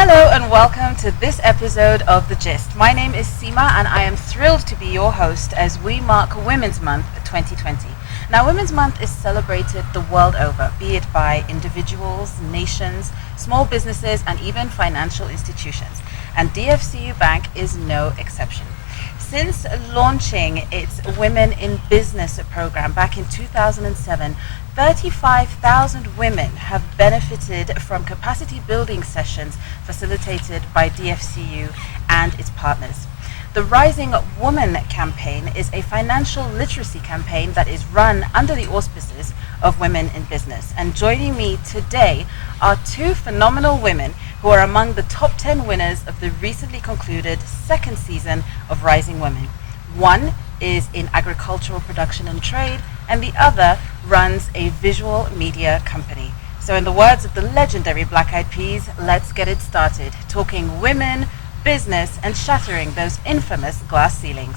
Hello and welcome to this episode of The Gist. My name is Siima and I am thrilled to be your host as we mark Women's Month 2020. Now, Women's Month is celebrated the world over, be it by individuals, nations, small businesses, and even financial institutions. And DFCU Bank is no exception. Since launching its Women in Business program back in 2007, 35,000 women have benefited from capacity building sessions facilitated by DFCU and its partners. The Rising Woman campaign is a financial literacy campaign that is run under the auspices of Women in Business. And joining me today are two phenomenal women who are among the top 10 winners of the recently concluded second season of Rising Women. One is in agricultural production and trade, and the other runs a visual media company. So in the words of the legendary Black Eyed Peas, let's get it started, talking women, business, and shattering those infamous glass ceilings.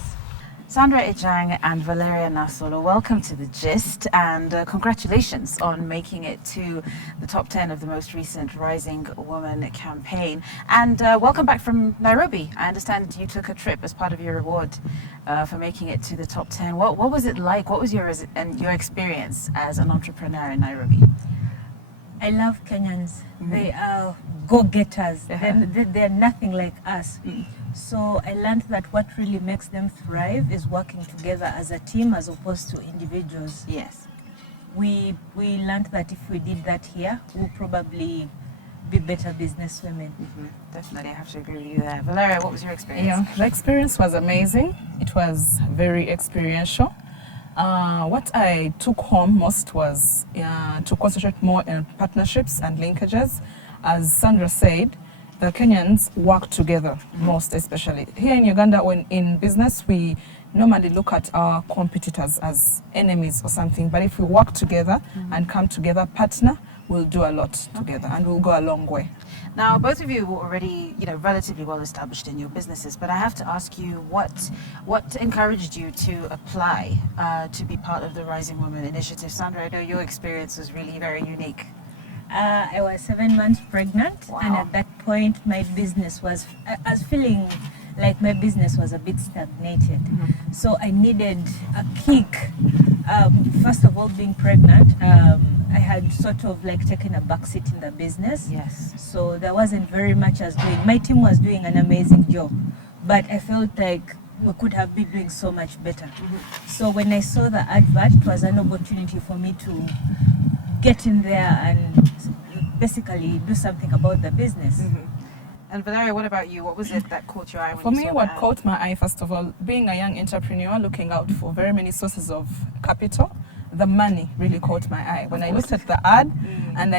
Sandra Ejang and Valeria Nasolo, welcome to The Gist, and congratulations on making it to the top 10 of the most recent Rising Woman campaign. And welcome back from Nairobi. I understand you took a trip as part of your reward for making it to the top 10. What was it like? What was your experience as an entrepreneur in Nairobi? I love Kenyans. They are go-getters. They're nothing like us. So I learned that what really makes them thrive is working together as a team as opposed to individuals. Yes. We learned that if we did that here, we'll probably be better businesswomen. Definitely, I have to agree with you there. Valeria, what was your experience? Yeah, the experience was amazing. It was very experiential. What I took home most was to concentrate more on partnerships and linkages. As Sandra said, the Kenyans work together most, especially. Here in Uganda, when in business, we normally look at our competitors as enemies or something. But if we work together and come together, partner, we'll do a lot together and we'll go a long way. Now, both of you were already, relatively well established in your businesses, but I have to ask you what encouraged you to apply to be part of the Rising Women initiative? Sandra, I know your experience was really very unique. I was 7 months pregnant, and at that point, my business was, I was feeling like my business was a bit stagnated. So I needed a kick. First of all, being pregnant, I had sort of like taken a backseat in the business. Yes. So there wasn't very much I was doing. My team was doing an amazing job, but I felt like we could have been doing so much better. So when I saw the advert, it was an opportunity for me to get in there and basically do something about the business. And Valeria, what about you? What was it that caught your eye when For you me, saw what that? caught my eye, first of all, being a young entrepreneur, looking out for very many sources of capital, the money really caught my eye. When I looked at the ad, and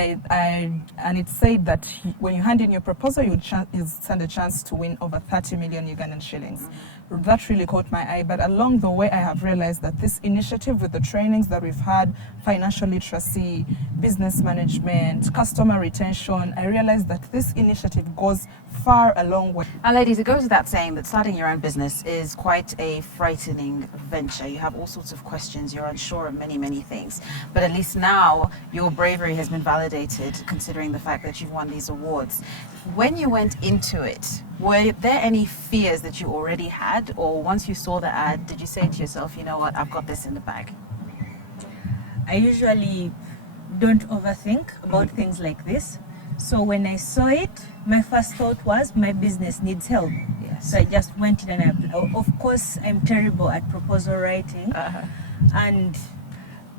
and it said that when you hand in your proposal, you stand a chance to win over 30 million Ugandan shillings. That really caught my eye. But along the way, I have realized that this initiative, with the trainings that we've had, financial literacy, business management, customer retention, I realized that this initiative goes far a long way. Now, ladies, it goes without saying that starting your own business is quite a frightening venture. You have all sorts of questions. You're unsure of many, many things. But at least now your bravery has been validated, considering the fact that you've won these awards. When you went into it, were there any fears that you already had? Or once you saw the ad, did you say to yourself, you know what, I've got this in the bag? I usually don't overthink about things like this. So when I saw it, my first thought was my business needs help. Yes. So I just went in and of course I'm terrible at proposal writing, and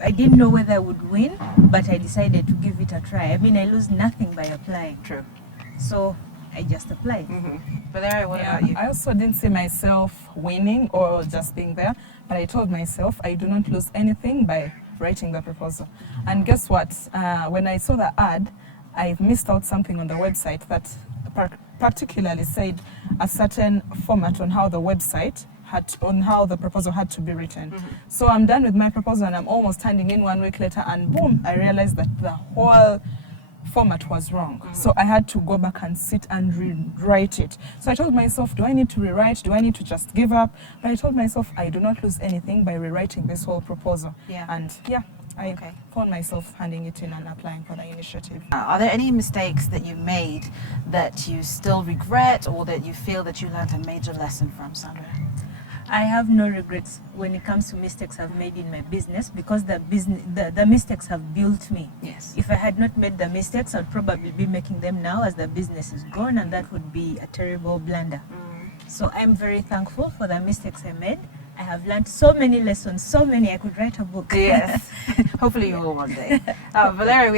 I didn't know whether I would win, but I decided to give it a try. I mean, I lose nothing by applying. True. So I just applied. Valeria, what about you? I also didn't see myself winning or just being there, but I told myself I do not lose anything by writing the proposal. And guess what? When I saw the ad, I missed out something on the website that particularly said a certain format on how the website on how the proposal had to be written. So I'm done with my proposal and I'm almost handing in 1 week later, and boom, I realized that the whole format was wrong. So I had to go back and sit and rewrite it. So I told myself, do I need to rewrite? Do I need to just give up? But I told myself, I do not lose anything by rewriting this whole proposal. Yeah. And yeah, I Okay. found myself handing it in and applying for the initiative. Are there any mistakes that you made that you still regret or that you feel that you learned a major lesson from, Sandra? I have no regrets when it comes to mistakes I've made in my business, because the mistakes have built me. Yes. If I had not made the mistakes, I'd probably be making them now as the business is grown, and that would be a terrible blunder. So I'm very thankful for the mistakes I made. I have learned so many lessons, so many I could write a book. Yes. Hopefully you will one day. Valeria,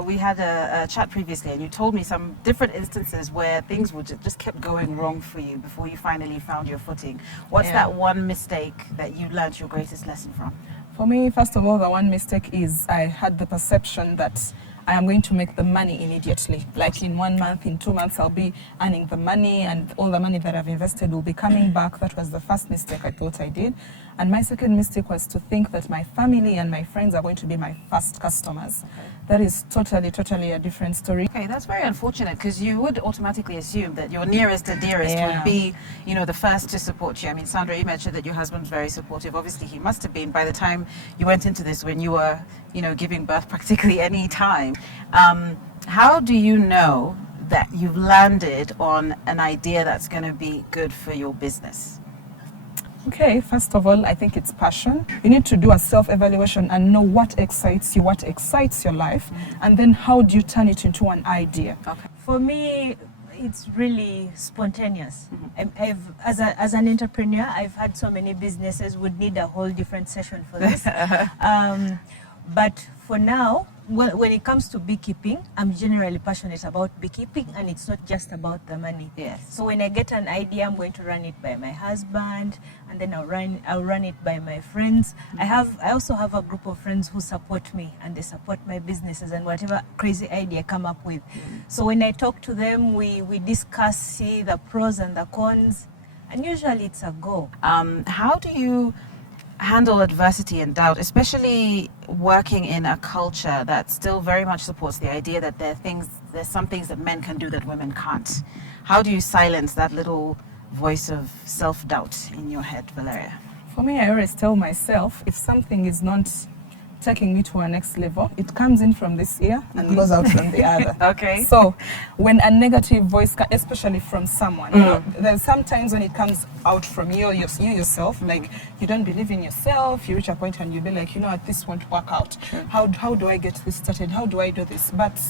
we had a chat previously, and you told me some different instances where things would just kept going wrong for you before you finally found your footing. What's that one mistake that you learned your greatest lesson from? For me, first of all, the one mistake is I had the perception that I am going to make the money immediately. Like in 1 month, in 2 months, I'll be earning the money, and all the money that I've invested will be coming back. That was the first mistake I thought I did. And my second mistake was to think that my family and my friends are going to be my first customers. Okay. That is totally a different story. Okay, that's very unfortunate, because you would automatically assume that your nearest and dearest would be, you know, the first to support you. I mean, Sandra, you mentioned that your husband's very supportive. Obviously, he must have been by the time you went into this, when you were, you know, giving birth practically any time. How do you know that you've landed on an idea that's going to be good for your business? Okay, first of all, I think it's passion. You need to do a self-evaluation and know what excites you, what excites your life, and then how do you turn it into an idea. Okay. For me, it's really spontaneous. As an entrepreneur, I've had so many businesses, would need a whole different session for this. But for now, when it comes to beekeeping, I'm generally passionate about beekeeping, and it's not just about the money. Yes. So when I get an idea, I'm going to run it by my husband, and then I'll run it by my friends. I also have a group of friends who support me, and they support my businesses and whatever crazy idea I come up with. So when I talk to them, we discuss, see the pros and the cons, and usually it's a go. How do you handle adversity and doubt, especially working in a culture that still very much supports the idea that there's some things that men can do that women can't? How do you silence that little voice of self-doubt in your head, Valeria? For me, I always tell myself, if something is not taking me to a next level, it comes in from this ear and goes out from the other. Okay. So when a negative voice, especially from someone, you know, there's sometimes when it comes out from you yourself, like you don't believe in yourself, you reach a point and you be like, you know what, this won't work out. How do I get this started? How do I do this? But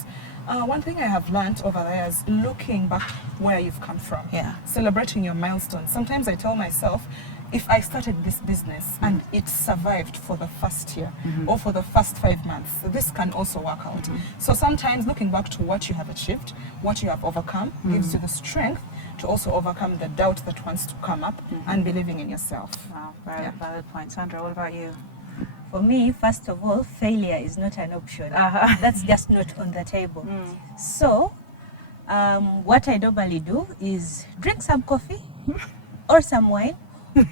one thing I have learned over the years, looking back where you've come from, celebrating your milestones. Sometimes I tell myself, if I started this business and it survived for the first year or for the first 5 months, this can also work out. So sometimes looking back to what you have achieved, what you have overcome, gives you the strength to also overcome the doubt that wants to come up and believing in yourself. Wow, very valid point. Sandra, what about you? For me, first of all, failure is not an option. That's just not on the table. So what I normally do is drink some coffee or some wine,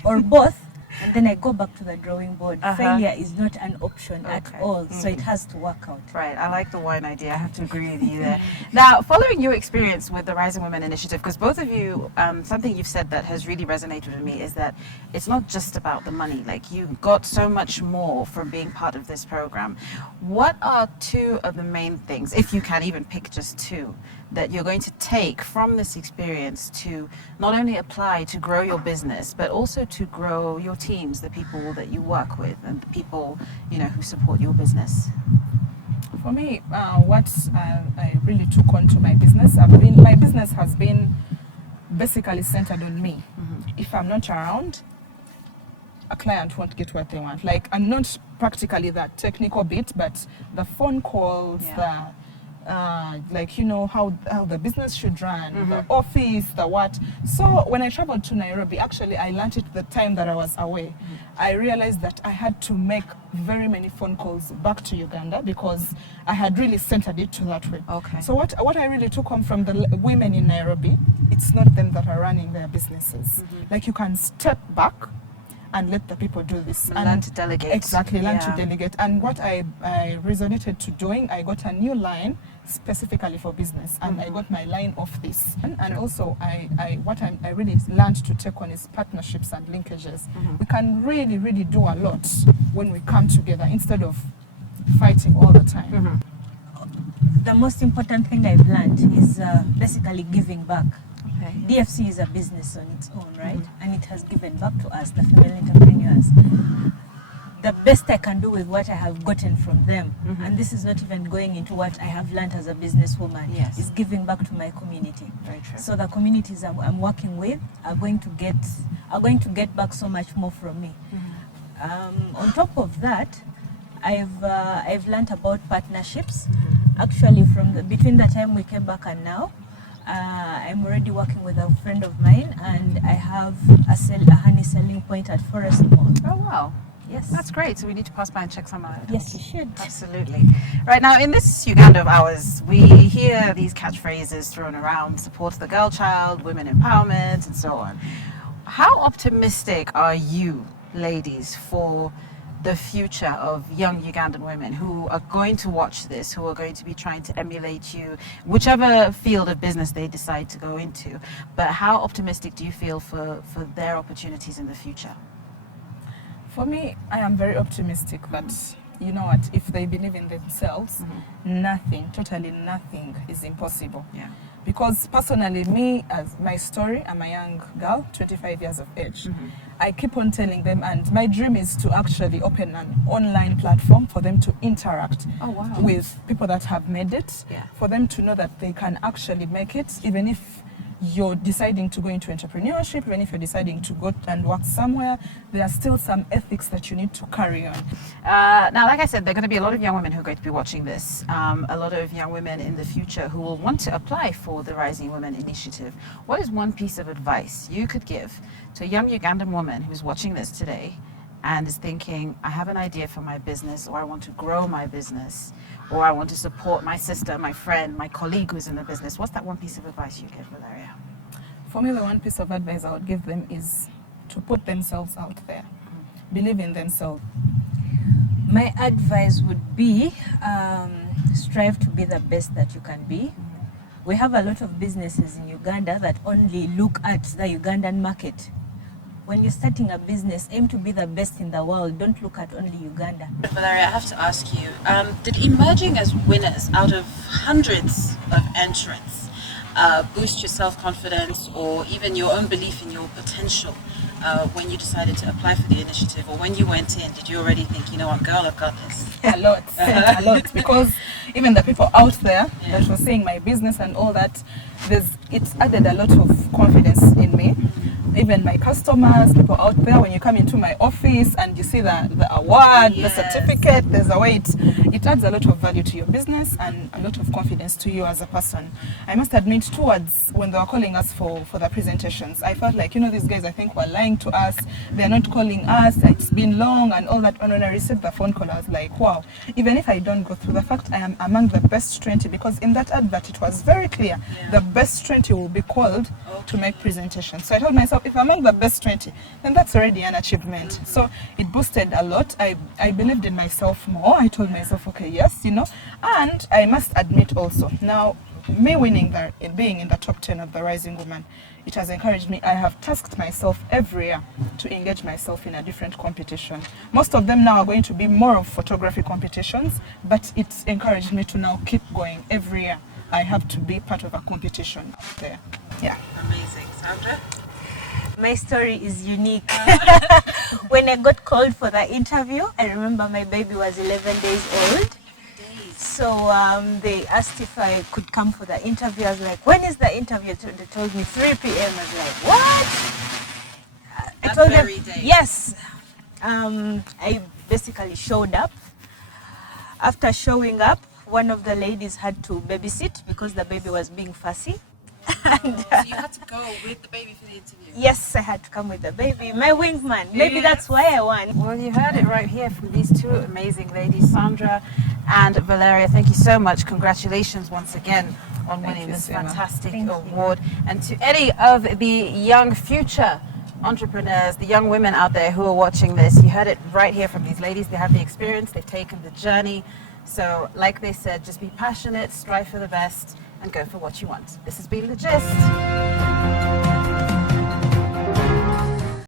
or both, and then I go back to the drawing board. Failure is not an option at all, so it has to work out. Right, I like the wine idea. I have to agree with you there. Now, following your experience with the Rising Women Initiative, because both of you, something you've said that has really resonated with me is that it's not just about the money. Like, you got so much more from being part of this program. What are two of the main things, if you can even pick just two, that you're going to take from this experience to not only apply to grow your business, but also to grow your teams, the people that you work with, and the people, you know, who support your business? For me, what I really took on to my business, my business has been basically centered on me. If I'm not around, a client won't get what they want. Like, I'm not practically that technical bit, but the phone calls, like, you know, how the business should run, the office, the what. So when I traveled to Nairobi, actually I learned it the time that I was away. I realized that I had to make very many phone calls back to Uganda because I had really centered it to that way. Okay. So what I really took home from the women in Nairobi, it's not them that are running their businesses. Like, you can step back and let the people do this. And learn to delegate. Exactly, learn to delegate. And what I resonated to doing, I got a new line specifically for business, and I got my line of this. And also, I really learned to take on is partnerships and linkages. We can really do a lot when we come together instead of fighting all the time. The most important thing I've learned is basically giving back. Okay. DFC is a business on its own, right? And it has given back to us, the female entrepreneurs. The best I can do with what I have gotten from them, and this is not even going into what I have learned as a businesswoman, Yes. is giving back to my community. Very true. So the communities I'm working with are going to get back so much more from me. On top of that, I've learned about partnerships. Actually, between the time we came back and now, I'm already working with a friend of mine, and I have a honey selling point at Forest Mall. Oh, wow. Yes. That's great. So we need to pass by and check some out. Yes, you should. Absolutely. Right now, in this Uganda of ours, we hear these catchphrases thrown around: support the girl child, women empowerment, and so on. How optimistic are you, ladies, for the future of young Ugandan women who are going to watch this, who are going to be trying to emulate you, whichever field of business they decide to go into? But how optimistic do you feel for their opportunities in the future? For me, I am very optimistic that, you know what, if they believe in themselves, nothing, totally nothing is impossible. Yeah. Because personally, me, as my story, I'm a young girl, 25 years of age. I keep on telling them, and my dream is to actually open an online platform for them to interact with people that have made it, for them to know that they can actually make it, even if you're deciding to go into entrepreneurship, even if you're deciding to go and work somewhere, there are still some ethics that you need to carry on. Now, like I said, there are going to be a lot of young women who are going to be watching this. A lot of young women in the future who will want to apply for the Rising Women Initiative. What is one piece of advice you could give to a young Ugandan woman who's watching this today and is thinking, I have an idea for my business, or I want to grow my business, or I want to support my sister, my friend, my colleague who's in the business? What's that one piece of advice you give, Valeria? For me, the one piece of advice I would give them is to put themselves out there. Believe in themselves. My advice would be strive to be the best that you can be. We have a lot of businesses in Uganda that only look at the Ugandan market. When you're starting a business, aim to be the best in the world. Don't look at only Uganda. Valeria, I have to ask you, did emerging as winners out of hundreds of entrants boost your self-confidence or even your own belief in your potential when you decided to apply for the initiative, or when you went in? Did you already think, you know what, girl, I've got this? A lot, a lot, because even the people out there that were seeing my business and all that, it's added a lot of confidence in me. Even my customers, people out there, when you come into my office and you see the award, the certificate, there's a way it adds a lot of value to your business and a lot of confidence to you as a person. I must admit, towards when they were calling us for the presentations, I felt like, these guys, I think, were lying to us. They're not calling us. It's been long and all that. And when I received the phone call, I was like, wow, even if I don't go through, the fact I am among the best 20, because in that advert, it was very clear, the best 20 will be called to make presentations. So I told myself, if I'm among the best 20, then that's already an achievement. So it boosted a lot. I believed in myself more. I told myself, okay, yes, and I must admit also, now, me winning being in the top 10 of the Rising Woman, it has encouraged me. I have tasked myself every year to engage myself in a different competition. Most of them now are going to be more of photography competitions, but it's encouraged me to now keep going every year. I have to be part of a competition out there. Yeah. Amazing. Sandra? My story is unique. When I got called for the interview, I remember my baby was 11 days old. So they asked if I could come for the interview. I was like, when is the interview? They told me 3 p.m. I was like, what? I told them, yes. I basically showed up. After showing up, one of the ladies had to babysit because the baby was being fussy. So you had to go with the baby for the interview? Yes, I had to come with the baby. My wingman. Maybe that's why I won. Well, you heard it right here from these two amazing ladies, Sandra and Valeria. Thank you so much. Congratulations once again on winning this fantastic award. And to any of the young future entrepreneurs, the young women out there who are watching this, you heard it right here from these ladies. They have the experience, they've taken the journey. So like they said, just be passionate, strive for the best, and go for what you want. This has been The Gist.